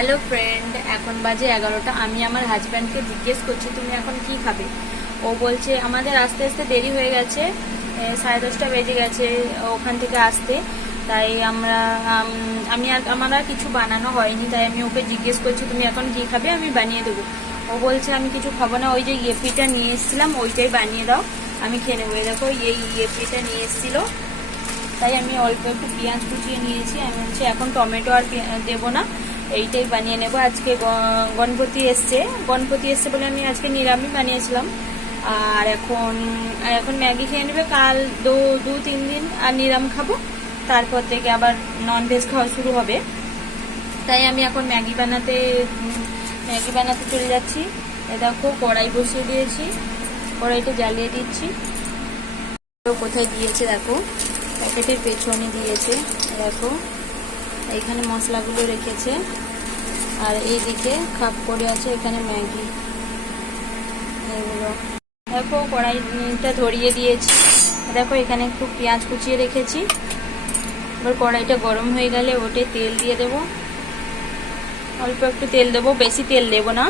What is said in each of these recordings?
Hello friend, এখন বাজে 11টা। আমি আমার হাজব্যান্ডকে জিজ্ঞেস করছি তুমি এখন কি খাবে। ও বলছে আমাদের আস্তে আস্তে দেরি হয়ে গেছে, 10:30 বেজে গেছে ওখান থেকে আসতে। তাই আমার আর কিছু বানানো হয়নি, তাই আমি ওকে জিজ্ঞেস করছি তুমি এখন কি খাবে, আমি বানিয়ে দেবো। ও বলছে আমি কিছু খাবো না, ওই যে ইয়েপিটা নিয়ে এসেছিলাম ওইটাই বানিয়ে দাও, আমি খেয়ে নেবো। দেখো এই ইয়েপিটা নিয়ে এসেছিলো, তাই আমি অল্প একটু পেঁয়াজ কুচিয়ে নিয়েছি। আমি বলছি এখন টমেটো আর দেবো না, এইটাই বানিয়ে নেব। আজকে গণপতি এসছে বলে আমি আজকে নিরামিষ বানিয়েছিলাম। আর এখন ম্যাগি খেয়ে নেবে, কাল 2-3 দিন আর নিরাম খাবো, তারপর থেকে আবার ননভেজ খাওয়া শুরু হবে। তাই আমি এখন ম্যাগি বানাতে চলে যাচ্ছি। দেখো কড়াই বসিয়ে দিয়েছি, কড়াইটা জ্বালিয়ে দিচ্ছি। কোথায় দিয়েছে দেখো, প্যাকেটের পেছনে দিয়েছে। দেখো এইখানে মশলাগুলো রেখেছে, আর এইদিকে খাপ করে আছে এখানে ম্যাগি। এগুলো দেখো কড়াইটা ধরিয়ে দিয়েছি। দেখো এখানে একটু পেঁয়াজ কুচিয়ে রেখেছি। এবার কড়াইটা গরম হয়ে গেলে ওতে তেল দিয়ে দেব, অল্প একটু তেল দেবো, বেশি তেল দেবো না,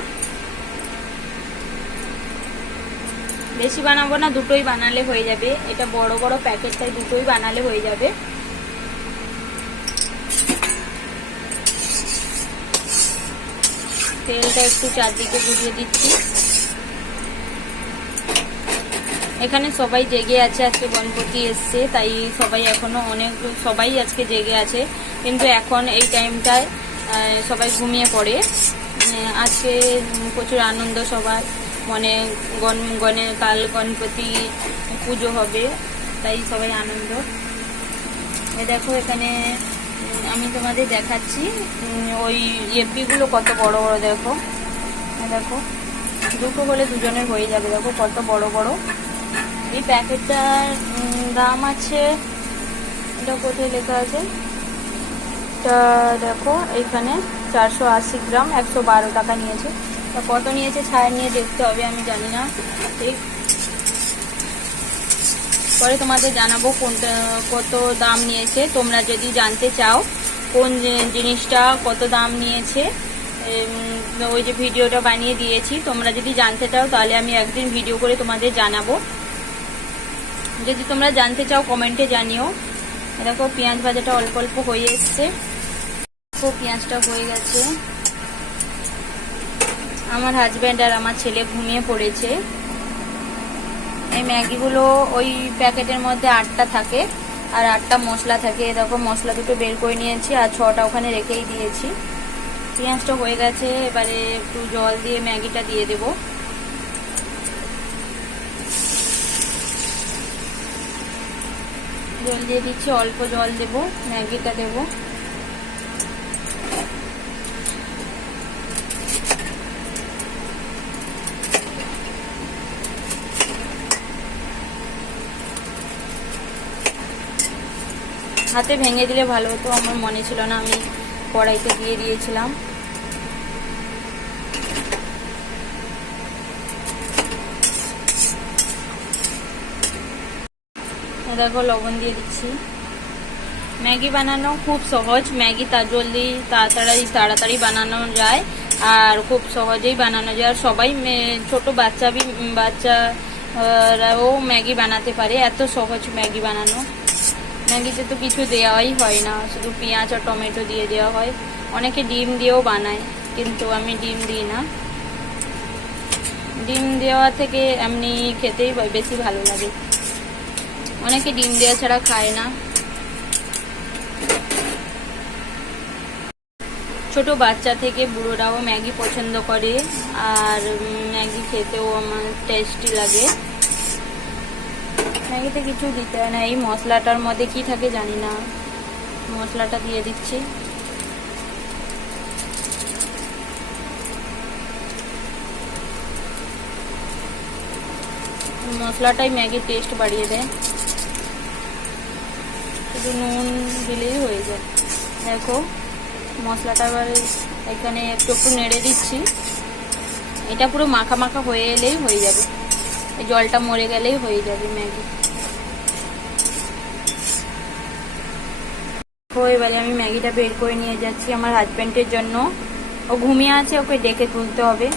বেশি বানাবো না, দুটোই বানালে হয়ে যাবে। এটা বড় বড় প্যাকেট, তাই দুটোই বানালে হয়ে যাবে। তেলটা একটু চারদিকে বুঝিয়ে দিচ্ছি। এখানে সবাই জেগে আছে, আজকে গণপতি এসছে, তাই সবাই আজকে জেগে আছে। কিন্তু এখন এই টাইমটায় সবাই ঘুমিয়ে পড়ে। আজকে প্রচুর আনন্দ সবার মনে, কাল গণপতি পুজো হবে, তাই সবাই আনন্দ। দেখো এখানে আমি তোমাদের দেখাচ্ছি ওই এপিগুলো কত বড় বড়। দেখো দুটো হলে দুজনের হয়ে যাবে। দেখো কত বড় বড়। এই প্যাকেটটার দাম আছে, এটা কোথায় লেখা আছে, তা দেখো এখানে 480 গ্রাম 112 টাকা নিয়েছে। তা কত নিয়েছে ছায়া নিয়ে দেখতে হবে, আমি জানি না ঠিক। পরে তোমাদের জানাবো কত দাম নিয়েছে। তোমরা যদি জানতে চাও কোন জিনিসটা কত দাম নিয়েছে, ওই যে ভিডিওটা বানিয়ে দিয়েছি, তোমরা যদি জানতে চাও তাহলে আমি একদিন ভিডিও করে তোমাদের জানাবো। যদি তোমরা জানতে চাও কমেন্টে জানিও। দেখো পেঁয়াজ ভাজাটা অল্প অল্প হয়ে এসছে, পেঁয়াজটা হয়ে গেছে। আমার হাজব্যান্ড আর আমার ছেলে ঘুমিয়ে পড়েছে। এই ম্যাগিগুলো ওই প্যাকেটের মধ্যে 8টা থাকে, আর 8টা মশলা থাকে। দেখো মশলা দুটো বের করে নিয়েছি, আর 6টা ওখানে রেখেই দিয়েছি। পেঁয়াজটা হয়ে গেছে, এবারে একটু জল দিয়ে ম্যাগিটা দিয়ে দেব। জল দিয়ে দিচ্ছি, অল্প জল দেব, ম্যাগিটা দেব। হাতে ভেঙে দিলে ভালো হতো, আমার মনে ছিল না, আমি কড়াইতে দিয়ে দিয়েছিলাম। দেখো লবণ দিয়ে দিচ্ছি। ম্যাগি বানানো খুব সহজ, ম্যাগি তাড়াতাড়ি বানানো যায়, আর খুব সহজেই বানানো যায়। আর সবাই ছোট বাচ্চারাও ম্যাগি বানাতে পারে, এত সহজ ম্যাগি বানানো। ম্যাগিতে তো কিছু দেওয়াই হয় না, শুধু পেঁয়াজ আর টমেটো দিয়ে দেওয়া হয়। অনেকে ডিম দিয়েও বানায়, কিন্তু আমি ডিম দিই না। ডিম দেওয়া থেকে এমনি খেতেই বেশি ভালো লাগে, অনেকে ডিম দেওয়া ছাড়া খায় না। ছোট বাচ্চা থেকে বুড়োরাও ম্যাগি পছন্দ করে, আর ম্যাগি খেতেও আমার টেস্টি লাগে। ম্যাগিতে কিছু দিতে হয় না, এই মশলাটার মধ্যে কি থাকে জানি না, মশলাটা দিয়ে দিচ্ছি। মশলাটাই ম্যাগির টেস্ট বাড়িয়ে দেয়, শুধু নুন দিলেই হয়ে যায়। দেখো মশলাটা এবার এখানে একটু নেড়ে দিচ্ছি। এটা পুরো মাখা মাখা হয়ে এলেই হয়ে যাবে, এই জলটা মরে গেলেই হয়ে যাবে ম্যাগি। এবারে আমি ম্যাগিটা বের করে নিয়ে যাচ্ছি আমার হাজব্যান্ডের জন্য। ও ঘুমিয়ে আছে, ওকে ডেকে তুলতে হবে।